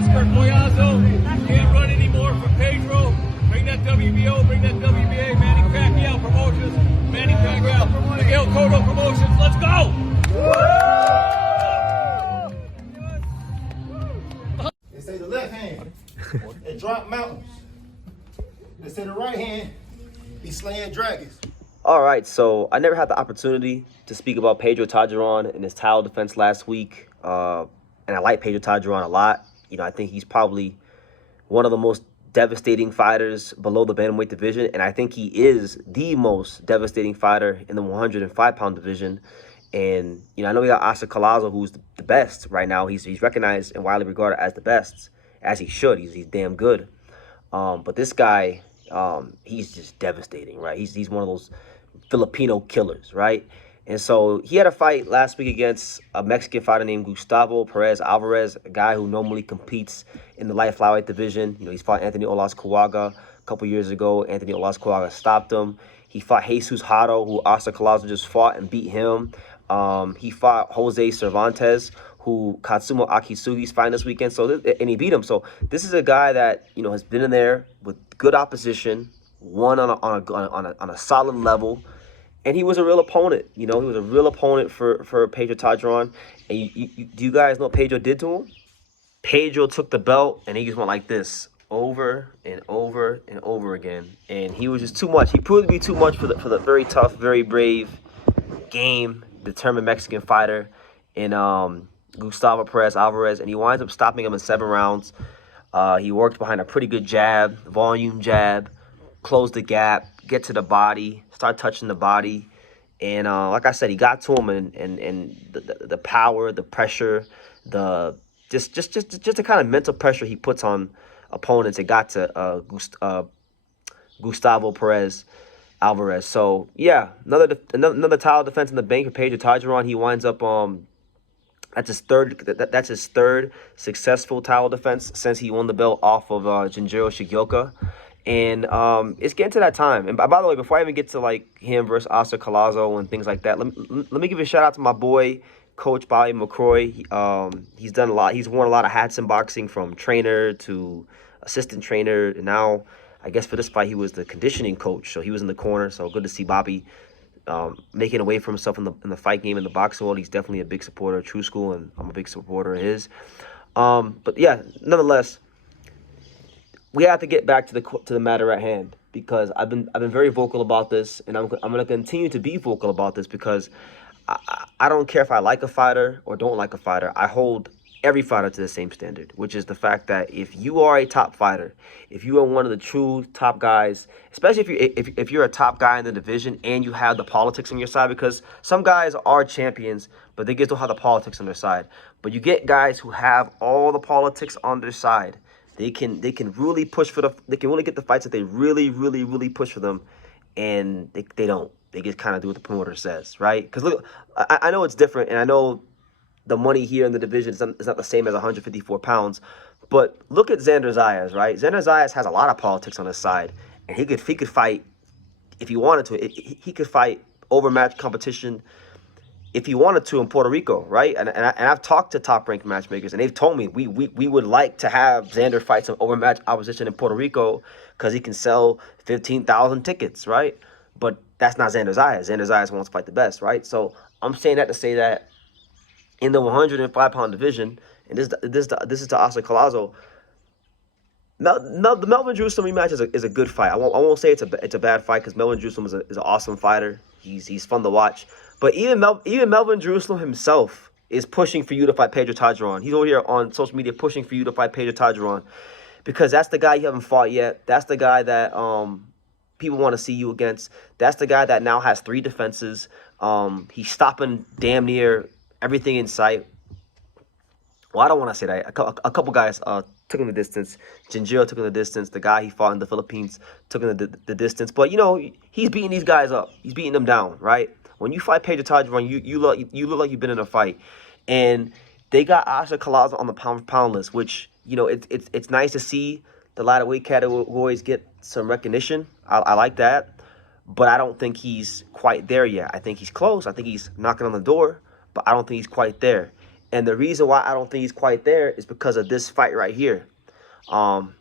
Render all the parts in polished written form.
Oscar Collazo. Can't run anymore for Pedro. Bring that WBO, bring that WBA. Manny Pacquiao Promotions. Manny Pacquiao. Miguel Cotto Promotions. Let's go! They say the left hand, it drop mountains. They say the right hand, be slaying dragons. All right, so I never had the opportunity to speak about Pedro Taduran and his title defense last week. And I like Pedro Taduran a lot. You know, I think he's probably one of the most devastating fighters below the bantamweight division. And I think he is the most devastating fighter in the 105-pound division. And, you know, I know we got Oscar Collazo, who's the best right now. He's recognized and widely regarded as the best, as he should. He's damn good. But this guy, he's just devastating, right? He's one of those Filipino killers, right? And so he had a fight last week against a Mexican fighter named Gustavo Perez Alvarez, a guy who normally competes in the light flyweight division. You know, he's fought Anthony Olas-Cuaga a couple years ago. Anthony Olas-Cuaga stopped him. He fought Jesus Haro, who Oscar Collazo just fought and beat him. He fought Jose Cervantes, who Katsumo Akitsugi's fighting this weekend. And he beat him. So this is a guy that, you know, has been in there with good opposition, won on a solid level. And he was a real opponent. You know, he was a real opponent for Pedro Taduran. And do you guys know what Pedro did to him? Pedro took the belt and he just went like this over and over and over again. And he was just too much. He proved to be too much for the very tough, very brave, game, determined Mexican fighter in Gustavo Perez Alvarez. And he winds up stopping him in 7 rounds. He worked behind a pretty good jab, volume jab, closed the gap, get to the body, start touching the body. And like I said, he got to him, and the power, the pressure, the just the kind of mental pressure he puts on opponents. It got to Gustavo Perez Alvarez. So yeah, another title defense in the bank for Pedro Taduran. He winds up that's his third successful title defense since he won the belt off of Jinjiro Shigioka. And it's getting to that time. And by the way, before I even get to like him versus Oscar Collazo and things like that, let me give a shout out to my boy, Coach Bobby McCroy. He's done a lot. He's worn a lot of hats in boxing, from trainer to assistant trainer. And now, I guess for this fight, he was the conditioning coach. So he was in the corner. So good to see Bobby making a way for himself in the fight game, in the boxing world. He's definitely a big supporter of True School, and I'm a big supporter of his. But yeah, nonetheless, we have to get back to the matter at hand, because I've been very vocal about this, and I'm going to continue to be vocal about this, because I don't care if I like a fighter or don't like a fighter. I hold every fighter to the same standard, which is the fact that if you are a top fighter, if you are one of the true top guys, especially if you're a top guy in the division and you have the politics on your side, because some guys are champions, but they just don't have the politics on their side. But you get guys who have all the politics on their side. They can really push for they can really get the fights that they really push for them, and they don't. They just kind of do what the promoter says, right? Because look, I know it's different, and I know the money here in the division is not the same as 154 pounds, but look at Xander Zayas, right? Xander Zayas has a lot of politics on his side, and he could fight if he wanted to. He could fight overmatched competition if he wanted to in Puerto Rico, right? And I've talked to top-ranked matchmakers, and they've told me we would like to have Xander fight some overmatched opposition in Puerto Rico because he can sell 15,000 tickets, right? But that's not Xander Zayas. Xander Zayas wants to fight the best, right? So I'm saying that to say that in the 105-pound division, and this is to Oscar Collazo, the Melvin Jerusalem rematch is a good fight. I won't say it's a bad fight, because Melvin Jerusalem is an awesome fighter. He's fun to watch. But even Melvin Jerusalem himself is pushing for you to fight Pedro Taduran. He's over here on social media pushing for you to fight Pedro Taduran, because that's the guy you haven't fought yet. That's the guy that people want to see you against. That's the guy that now has 3 defenses. He's stopping damn near everything in sight. Well, I don't want to say that. A couple guys took him the distance. Jinjiro took him the distance. The guy he fought in the Philippines took him the distance. But, you know, he's beating these guys up. He's beating them down, right? When you fight Pedro Taduran, you look like you've been in a fight. And they got Oscar Collazo on the pound-for-pound list, which, you know, it's nice to see the lighter weight categories get some recognition. I like that. But I don't think he's quite there yet. I think he's close. I think he's knocking on the door. But I don't think he's quite there. And the reason why I don't think he's quite there is because of this fight right here. And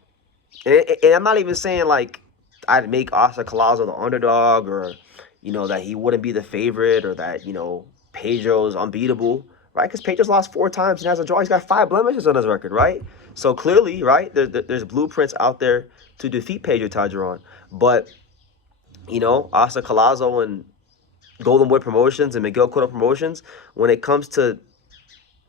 I'm not even saying like I'd make Oscar Collazo the underdog, or that he wouldn't be the favorite, or that Pedro's unbeatable, right? Because Pedro's lost 4 times and has a draw. He's got 5 blemishes on his record, right? So clearly, right, there's blueprints out there to defeat Pedro Taduran. But Oscar Collazo and Golden Boy Promotions and Miguel Cotto Promotions, when it comes to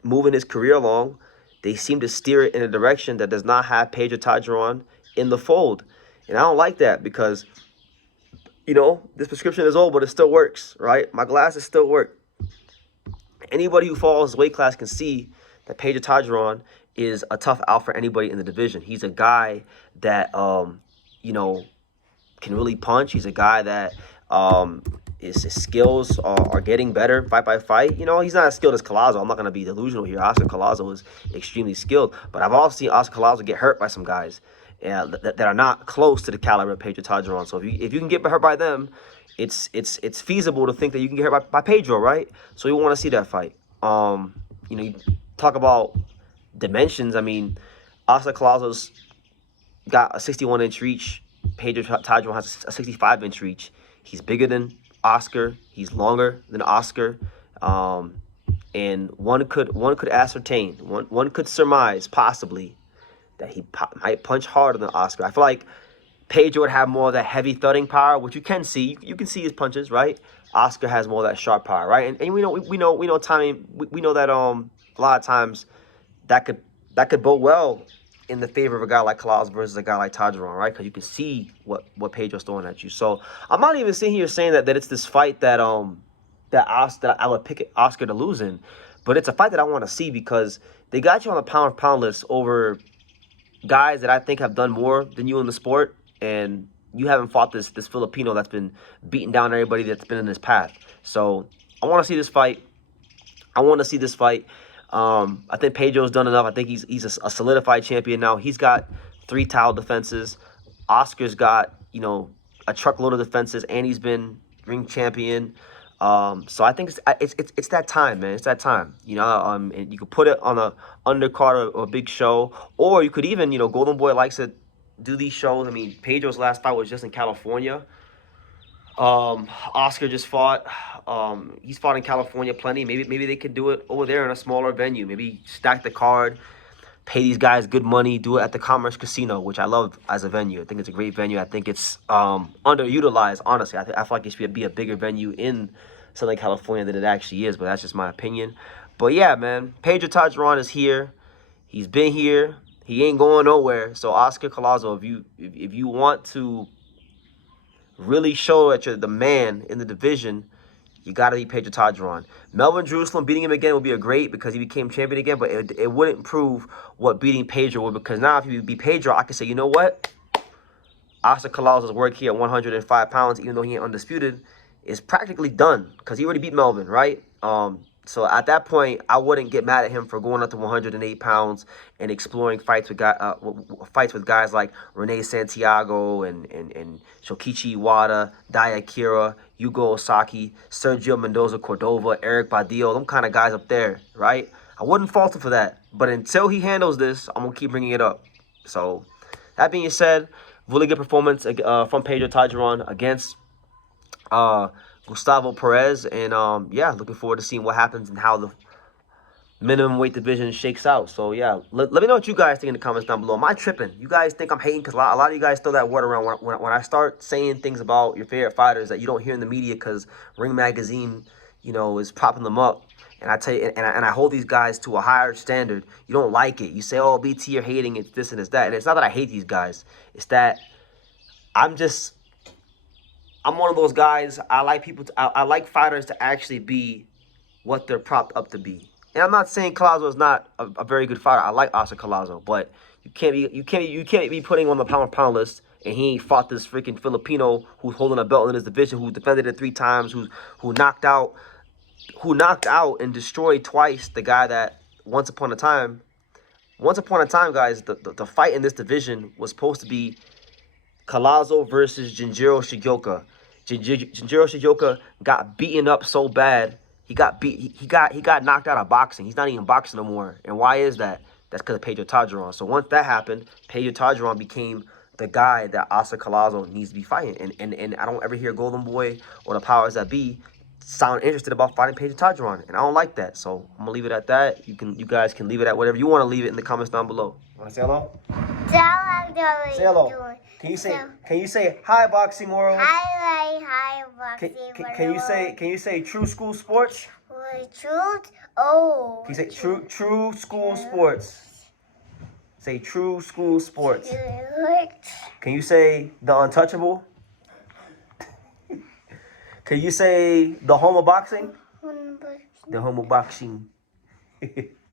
moving his career along, they seem to steer it in a direction that does not have Pedro Taduran in the fold. And I don't like that because, this prescription is old, but it still works, right? My glasses still work. Anybody who follows his weight class can see that Pedro Taduran is a tough out for anybody in the division. He's a guy that, can really punch. He's a guy that his skills are getting better fight by fight. He's not as skilled as Collazo. I'm not going to be delusional here. Oscar Collazo is extremely skilled. But I've also seen Oscar Collazo get hurt by some guys that are not close to the caliber of Pedro Taduran. So if you can get hurt by them, it's feasible to think that you can get hurt by Pedro, right? So you want to see that fight. You talk about dimensions. I mean, Oscar Collazo's got a 61-inch reach. Pedro Taduran has a 65-inch reach. He's bigger than Oscar. He's longer than Oscar. And one could ascertain, one could surmise possibly that he might punch harder than Oscar. I feel like Pedro would have more of that heavy thudding power, which you can see. You can see his punches, right? Oscar has more of that sharp power, right? And we know timing. We know that a lot of times that could bode well in the favor of a guy like Collazo versus a guy like Taduran, right? Because you can see what Pedro's throwing at you. So I'm not even sitting here saying that it's this fight that I would pick Oscar to lose in, but it's a fight that I want to see because they got you on the pound list over guys that I think have done more than you in the sport, and you haven't fought this Filipino that's been beating down everybody that's been in this path. So I want to see this fight. I think Pedro's done enough. I think he's a solidified champion now. He's got 3 title defenses. Oscar's got a truckload of defenses, and he's been ring champion. So I think it's that time, man. It's that time. And you could put it on a undercard or a big show, or you could even Golden Boy likes to do these shows. I mean, Pedro's last fight was just in California. Oscar just fought. He's fought in California plenty. Maybe they could do it over there in a smaller venue. Maybe stack the card, pay these guys good money, do it at the Commerce Casino, which I love as a venue. I think it's a great venue. I think it's underutilized, honestly. I feel like it should be a bigger venue in Southern California than it actually is, but that's just my opinion. But yeah, man, Pedro Taduran is here. He's been here. He ain't going nowhere. So Oscar Collazo, if you want to really show that you're the man in the division, you got to beat Pedro Taduran. Melvin Jerusalem beating him again would be a great because he became champion again, but it wouldn't prove what beating Pedro would, because now if you beat Pedro, I can say, you know what? Oscar Collazo's work here at 105 pounds, even though he ain't undisputed, is practically done because he already beat Melvin, right? So at that point, I wouldn't get mad at him for going up to 108 pounds and exploring fights with guys like Rene Santiago and Shokichi Iwata, Dai Akira, Yugo Osaki, Sergio Mendoza Cordova, Eric Badillo, them kind of guys up there, right? I wouldn't fault him for that. But until he handles this, I'm going to keep bringing it up. So that being said, really good performance from Pedro Taduran against Gustavo Perez, and yeah, looking forward to seeing what happens and how the minimum weight division shakes out. So yeah, let me know what you guys think in the comments down below. Am I tripping? You guys think I'm hating? Because a lot of you guys throw that word around when I start saying things about your favorite fighters that you don't hear in the media because Ring Magazine, is propping them up. And I tell you, and I hold these guys to a higher standard. You don't like it. You say, oh, BT, you're hating, it's this and it's that. And it's not that I hate these guys. It's that I'm one of those guys. I like fighters to actually be what they're propped up to be. And I'm not saying Collazo is not a very good fighter. I like Oscar Collazo, but you can't be putting him on the pound list and he ain't fought this freaking Filipino who's holding a belt in his division, who defended it 3 times, who knocked out and destroyed twice the guy that once upon a time, guys, the fight in this division was supposed to be Collazo versus Jinjiro Shigeoka. Jinjiro Shigeoka got beaten up so bad He got beat. He got knocked out of boxing. He's not even boxing no more. And why is that? That's because of Pedro Taduran. So once that happened, Pedro Taduran became the guy that Oscar Collazo needs to be fighting. And I don't ever hear Golden Boy or the powers that be sound interested about fighting Pedro Taduran. And I don't like that. So I'm gonna leave it at that. You guys can leave it at whatever you want to leave it in the comments down below. Want to say hello? Say hello. Can you say hi, boxing world? Hi, boxing world. Can you say true school sports? Truth? Oh. Can you say true school sports? Say true school sports. Can you say the untouchable? Can you say the home of boxing? The home of boxing.